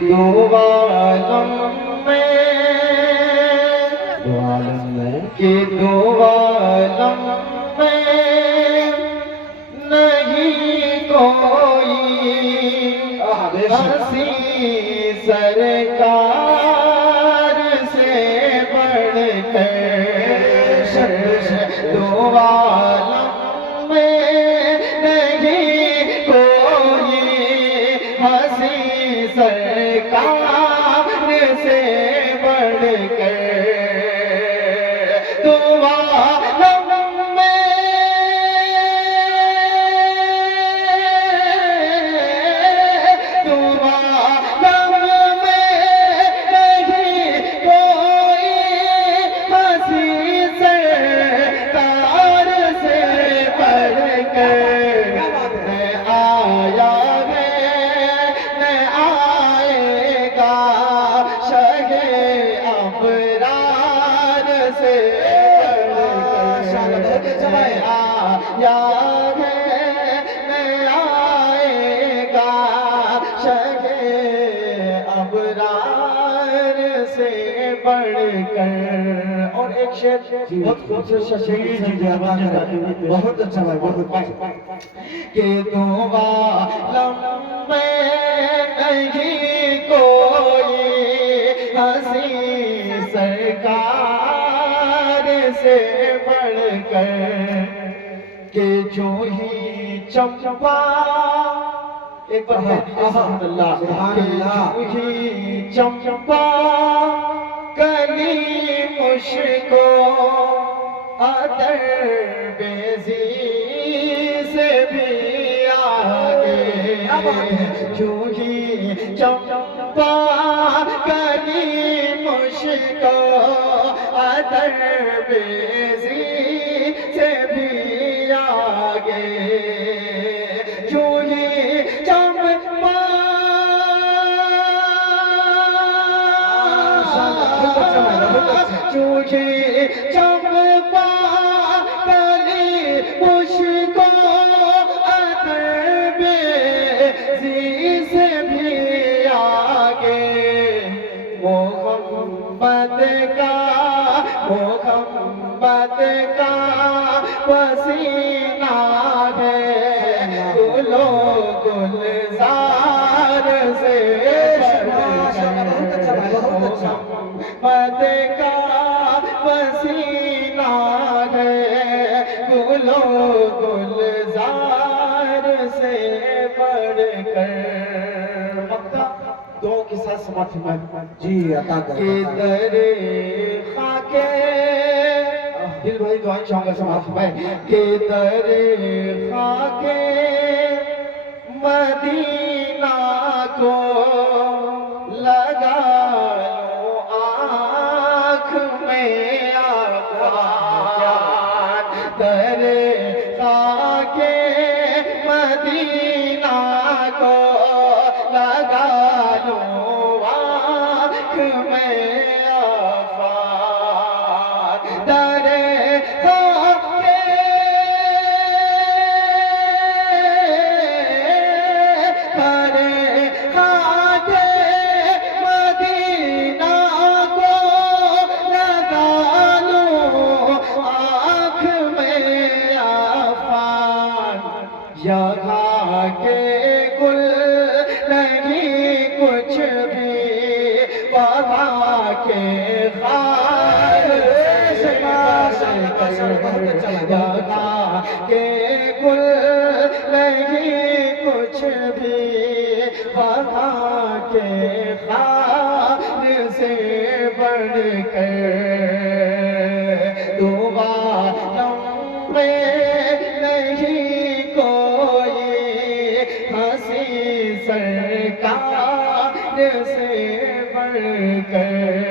دو عالم میں کہ دو عالم میں نہیں کوئی ہنسی سرکار سے بڑھ کر دو عالم میں نہیں کوئی ہنسی سرکار سے بڑھ کر دو عالم میں دو عالم میں نہیں کوئی ہنسی سرکار سے بڑھ کر آیا ہے نہ آئے گا شہ ابرار سے آیا ہے نہ آئے گا شہ ابرار سے بڑھ کر اور ایک شعر بہت خوبصورت شعر بہت اچھا ہے بہت کہ دو عالم میں نہیں کوئی ہنسی سرکار سے بڑھ کر کہ جو ہی چمپا ایک بار سبحان اللہ کہ جو ہی چمپا کلی مشکو عطر بیزی سے بھی آگے جو ہی چمپا کلی مشکو عطر بیزی سے بھی آگے جو ہی چمپا جو ہی چمپا کلی مشکو عطر بیزی سے بھی آگے محمد کا پسینہ ہے گلو گلزار سے محمد کا پسینہ ہے گلو گلزار سے بڑھ کر مکہ دو کے ساتھ سماعت فرمائیں جی عطا کر کہ در خاکے دل بھائی دعائیں چاہوں گا سماعت فرمائیں کہ در خاکے مدینہ کو لگا لو آنکھ میں آقا در خاکے مدینہ کو لگا لو آنکھ میں آقا در خاکے مدینہ کو لگا لو آنکھ میں آفان یہاں کے گل نہیں کچھ بھی وہاں کے خار یہاں کے گل نہیں کچھ بھی وہاں کے خار سے بڑھ کر دو عالم میں نہیں کوئی ہنسی سرکار سے بڑھ کر